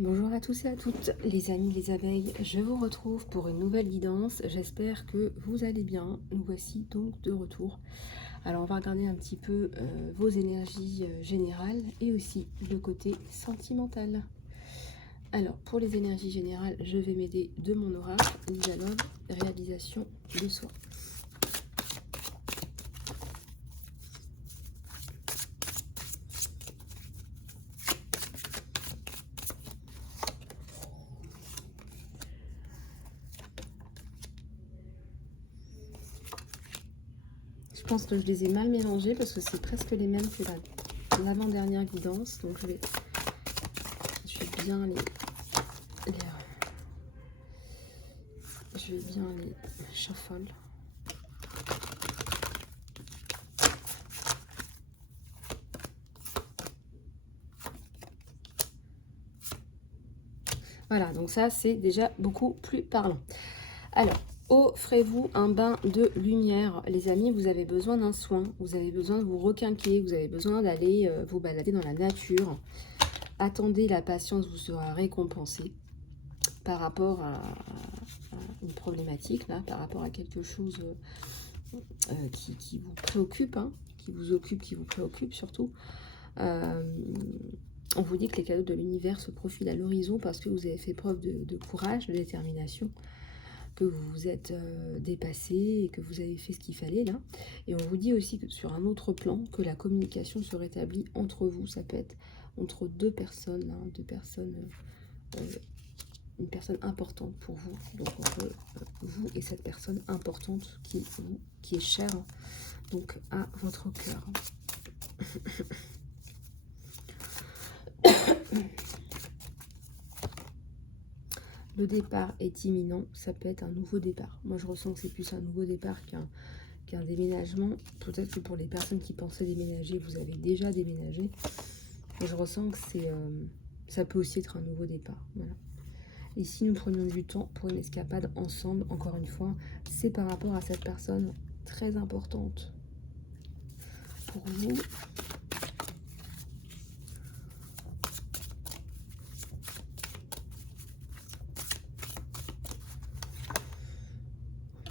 Bonjour à tous et à toutes, les amis, les abeilles, je vous retrouve pour une nouvelle guidance. J'espère que vous allez bien. Nous voici donc de retour. Alors on va regarder un petit peu vos énergies générales et aussi le côté sentimental. Alors pour les énergies générales, je vais m'aider de mon oracle, Lisa Love, réalisation de soi. Je pense que je les ai mal mélangés parce que c'est presque les mêmes que l'avant-dernière guidance. Donc je vais bien je vais bien les shuffle. Voilà, donc ça c'est déjà beaucoup plus parlant. Alors, offrez-vous un bain de lumière. Les amis, vous avez besoin d'un soin, vous avez besoin de vous requinquer, vous avez besoin d'aller vous balader dans la nature. Attendez, la patience vous sera récompensée par rapport à une problématique, là, par rapport à quelque chose qui vous préoccupe, hein, qui vous occupe, qui vous préoccupe surtout. On vous dit que les cadeaux de l'univers se profilent à l'horizon parce que vous avez fait preuve de courage, de détermination, que vous vous êtes dépassé et que vous avez fait ce qu'il fallait là. Et on vous dit aussi que sur un autre plan, que la communication se rétablit entre vous. Ça peut être entre deux personnes, hein, une personne importante pour vous. Donc entre vous et cette personne importante qui est chère donc à votre cœur. Le départ est imminent, ça peut être un nouveau départ. Moi je ressens que c'est plus un nouveau départ qu'un déménagement. Peut-être que pour les personnes qui pensaient déménager, vous avez déjà déménagé. Et je ressens que ça peut aussi être un nouveau départ. Voilà. Et si nous prenions du temps pour une escapade ensemble, encore une fois, c'est par rapport à cette personne très importante pour vous.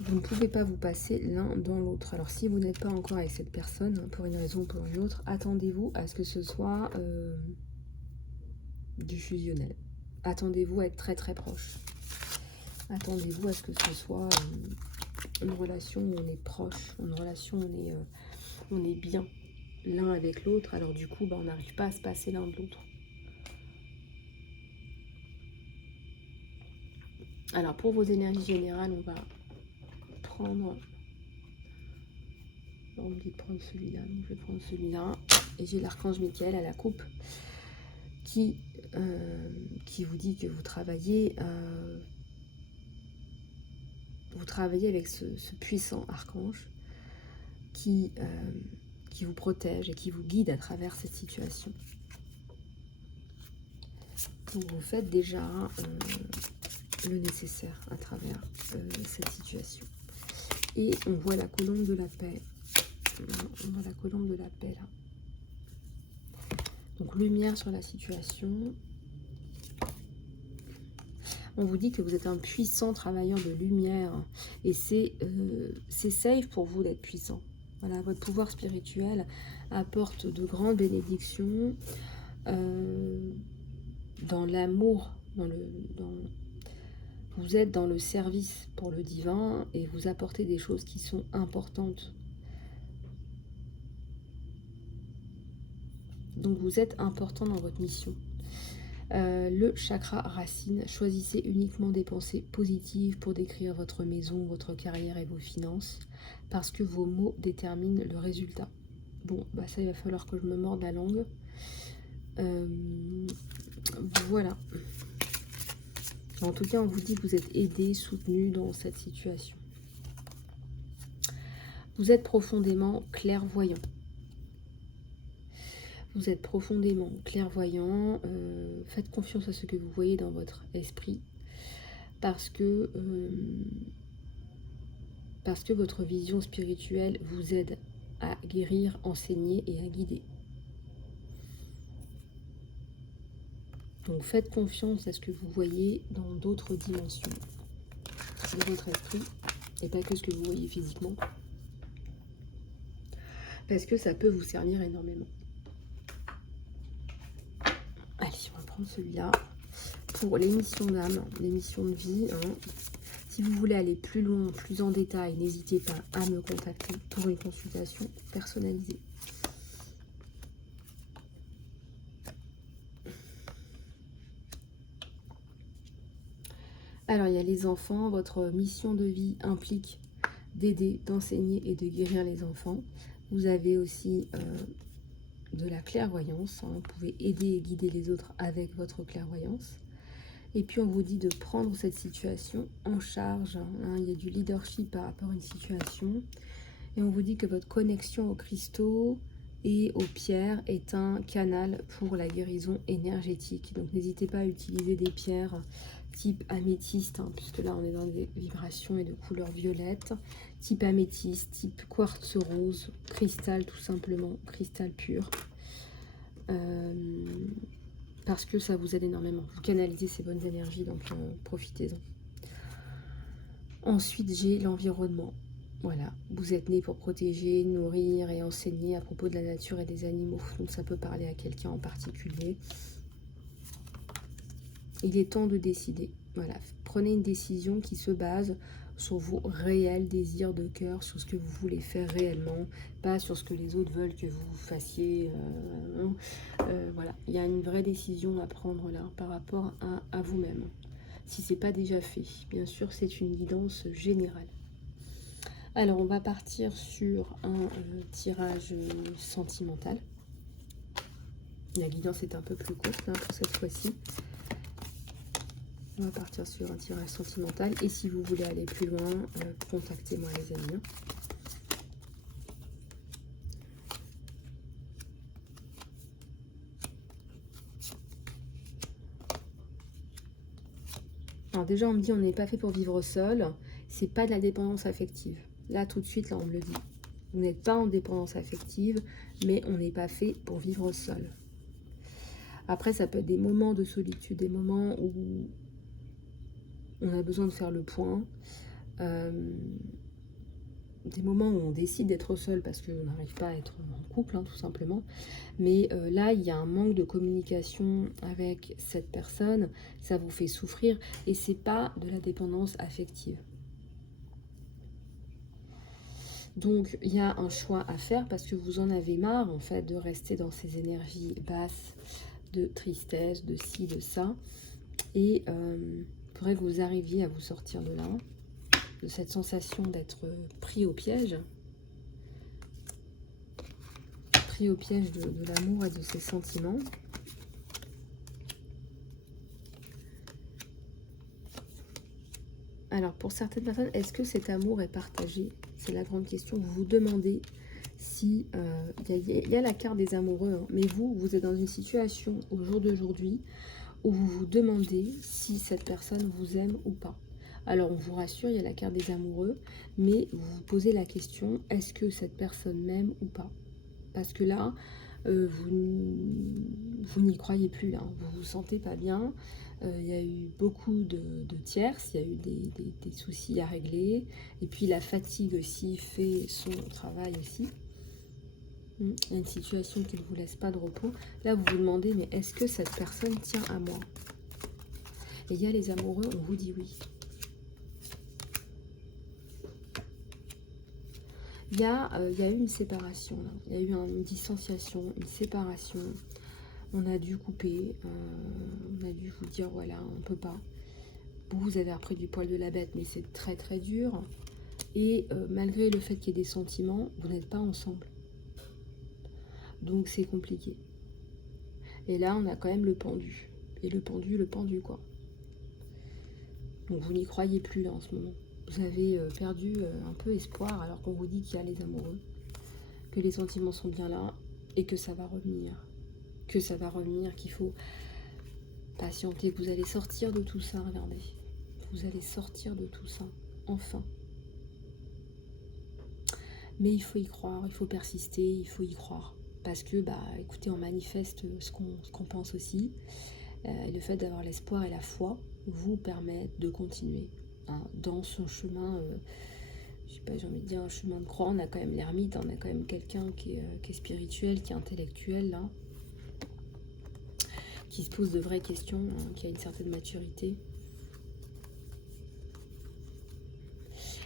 Vous ne pouvez pas vous passer l'un dans l'autre. Alors si vous n'êtes pas encore avec cette personne, pour une raison ou pour une autre, attendez-vous à ce que ce soit du fusionnel. Attendez-vous à être très très proche. Attendez-vous à ce que ce soit une relation où on est proche, une relation où on est bien l'un avec l'autre. Alors du coup, on n'arrive pas à se passer l'un de l'autre. Alors pour vos énergies générales, on va prendre... On me dit de prendre celui-là, donc je vais prendre celui-là. Et j'ai l'archange Michael à la coupe qui vous dit que vous travaillez avec ce puissant archange qui vous protège et qui vous guide à travers cette situation. Donc vous faites déjà le nécessaire à travers cette situation. Et on voit la colombe de la paix. On voit la colombe de la paix là. Donc lumière sur la situation. On vous dit que vous êtes un puissant travailleur de lumière. Et c'est safe pour vous d'être puissant. Voilà, votre pouvoir spirituel apporte de grandes bénédictions dans l'amour, vous êtes dans le service pour le divin et vous apportez des choses qui sont importantes. Donc vous êtes important dans votre mission. Le chakra racine, choisissez uniquement des pensées positives pour décrire votre maison, votre carrière et vos finances, parce que vos mots déterminent le résultat. Bon, ça il va falloir que je me morde la langue. Voilà. En tout cas, on vous dit que vous êtes aidé, soutenu dans cette situation. Vous êtes profondément clairvoyant. Vous êtes profondément clairvoyant. Faites confiance à ce que vous voyez dans votre esprit. Parce que votre vision spirituelle vous aide à guérir, enseigner et à guider. Donc faites confiance à ce que vous voyez dans d'autres dimensions de votre esprit et pas que ce que vous voyez physiquement. Parce que ça peut vous servir énormément. Allez, on va prendre celui-là. Pour l'émission d'âme, l'émission de vie, hein. Si vous voulez aller plus loin, plus en détail, n'hésitez pas à me contacter pour une consultation personnalisée. Alors, il y a les enfants. Votre mission de vie implique d'aider, d'enseigner et de guérir les enfants. Vous avez aussi de la clairvoyance. Hein. Vous pouvez aider et guider les autres avec votre clairvoyance. Et puis, on vous dit de prendre cette situation en charge. Hein. Il y a du leadership par rapport à une situation. Et on vous dit que votre connexion aux cristaux et aux pierres est un canal pour la guérison énergétique. Donc, n'hésitez pas à utiliser des pierres type améthyste, hein, puisque là on est dans des vibrations et de couleur violette, type améthyste, type quartz rose, cristal tout simplement, cristal pur, parce que ça vous aide énormément, vous canalisez ces bonnes énergies, donc profitez-en. Ensuite j'ai l'environnement, voilà, vous êtes né pour protéger, nourrir et enseigner à propos de la nature et des animaux, donc ça peut parler à quelqu'un en particulier. Il est temps de décider. Voilà, prenez une décision qui se base sur vos réels désirs de cœur, sur ce que vous voulez faire réellement, pas sur ce que les autres veulent que vous fassiez. Voilà, il y a une vraie décision à prendre là par rapport à vous-même. Si ce n'est pas déjà fait, bien sûr, c'est une guidance générale. Alors, on va partir sur un tirage sentimental. La guidance est un peu plus courte hein, pour cette fois-ci. On va partir sur un tirage sentimental. Et si vous voulez aller plus loin, contactez-moi les amis. Alors déjà, on me dit on n'est pas fait pour vivre seul. C'est pas de la dépendance affective. Là, tout de suite, là, on me le dit. Vous n'êtes pas en dépendance affective, mais on n'est pas fait pour vivre seul. Après, ça peut être des moments de solitude, des moments où on a besoin de faire le point, des moments où on décide d'être seul parce qu'on n'arrive pas à être en couple, hein, tout simplement. Mais là, il y a un manque de communication avec cette personne, ça vous fait souffrir et c'est pas de la dépendance affective. Donc, il y a un choix à faire parce que vous en avez marre, en fait, de rester dans ces énergies basses, de tristesse, de ci, de ça. Et il faudrait que vous arriviez à vous sortir de là, de cette sensation d'être pris au piège. Pris au piège de l'amour et de ses sentiments. Alors, pour certaines personnes, est-ce que cet amour est partagé? C'est la grande question. Vous vous demandez si... il y a la carte des amoureux, hein, mais vous êtes dans une situation au jour d'aujourd'hui où vous vous demandez si cette personne vous aime ou pas. Alors, on vous rassure, il y a la carte des amoureux, mais vous vous posez la question, est-ce que cette personne m'aime ou pas? Parce que là, vous n'y croyez plus, là. Vous vous sentez pas bien. Il y a eu beaucoup de tierces, il y a eu des soucis à régler. Et puis la fatigue aussi fait son travail aussi. Il y a une situation qui ne vous laisse pas de repos. Là, vous vous demandez, mais est-ce que cette personne tient à moi? Et il y a les amoureux, on vous dit oui. Il y a eu une séparation, là. Il y a eu une distanciation, une séparation. On a dû couper, on a dû vous dire, voilà, on ne peut pas. Vous avez repris du poil de la bête, mais c'est très très dur. Et malgré le fait qu'il y ait des sentiments, vous n'êtes pas ensemble. Donc c'est compliqué. Et là, on a quand même le pendu. Et le pendu quoi. Donc vous n'y croyez plus là en ce moment. Vous avez perdu un peu espoir alors qu'on vous dit qu'il y a les amoureux, que les sentiments sont bien là et que ça va revenir. Que ça va revenir, qu'il faut patienter, que vous allez sortir de tout ça, regardez. Vous allez sortir de tout ça, enfin. Mais il faut y croire, il faut persister, il faut y croire. Parce que, bah, écoutez, on manifeste ce qu'on pense aussi. Et le fait d'avoir l'espoir et la foi vous permettent de continuer hein, dans son chemin, je sais pas, j'ai envie de dire un chemin de croix. On a quand même l'ermite, on a quand même quelqu'un qui est spirituel, qui est intellectuel là, qui se pose de vraies questions, hein, qui a une certaine maturité.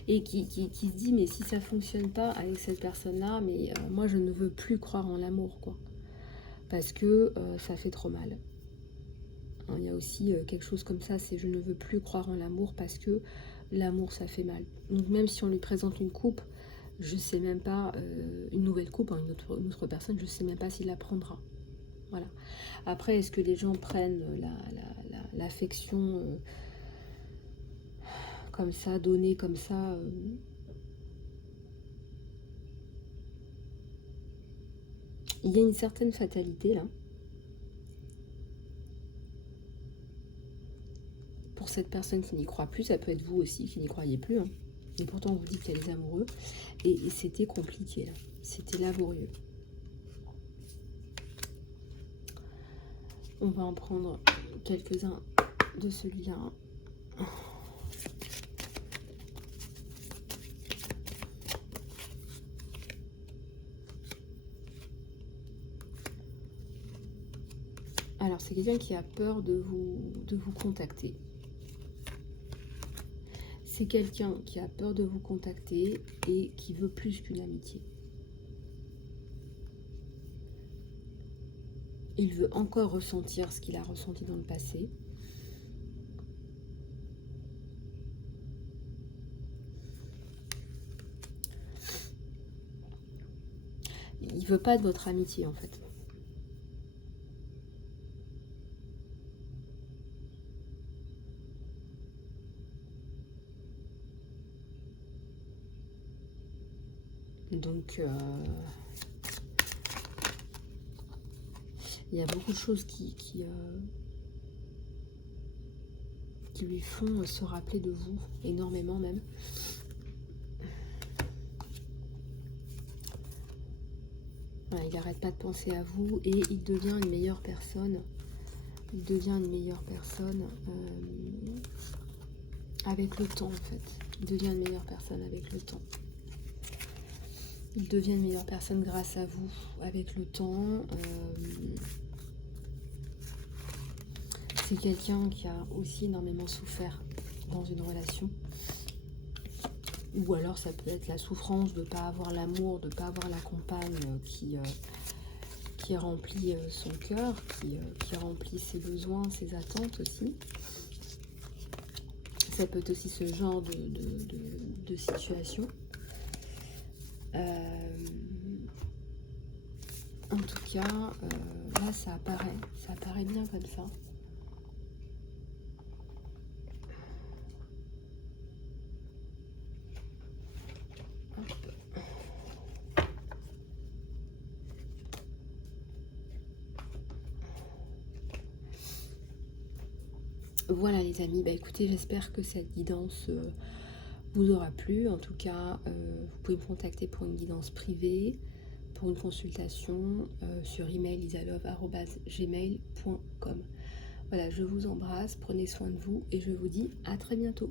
Et qui se dit, mais si ça fonctionne pas avec cette personne-là, mais moi je ne veux plus croire en l'amour, quoi. Parce que ça fait trop mal. Hein, il y a aussi quelque chose comme ça, c'est je ne veux plus croire en l'amour parce que l'amour ça fait mal. Donc même si on lui présente une coupe, je sais même pas, une nouvelle coupe, hein, une autre personne, je sais même pas s'il la prendra. Voilà. Après, est-ce que les gens prennent l'affection comme ça, donnée comme ça il y a une certaine fatalité là. Pour cette personne qui n'y croit plus, ça peut être vous aussi qui n'y croyez plus. Hein. Et pourtant, on vous dit qu'il y a les amoureux. Et c'était compliqué là. C'était laborieux. On va en prendre quelques-uns de celui-là. Alors, c'est quelqu'un qui a peur de vous contacter. C'est quelqu'un qui a peur de vous contacter et qui veut plus qu'une amitié. Il veut encore ressentir ce qu'il a ressenti dans le passé. Il veut pas de votre amitié en fait. Donc, il y a beaucoup de choses qui lui font se rappeler de vous, énormément même. Voilà, il n'arrête pas de penser à vous et il devient une meilleure personne. Il devient une meilleure personne avec le temps en fait. Il devient une meilleure personne avec le temps. Il devient une meilleure personne grâce à vous, avec le temps. C'est quelqu'un qui a aussi énormément souffert dans une relation. Ou alors ça peut être la souffrance de ne pas avoir l'amour, de ne pas avoir la compagne qui remplit son cœur, qui remplit ses besoins, ses attentes aussi. Ça peut être aussi ce genre de situation. En tout cas, là ça apparaît bien comme ça. Voilà les amis, bah écoutez, j'espère que cette guidance vous aura plu. En tout cas, vous pouvez me contacter pour une guidance privée, pour une consultation sur email isalove@gmail.com. Voilà, je vous embrasse, prenez soin de vous et je vous dis à très bientôt.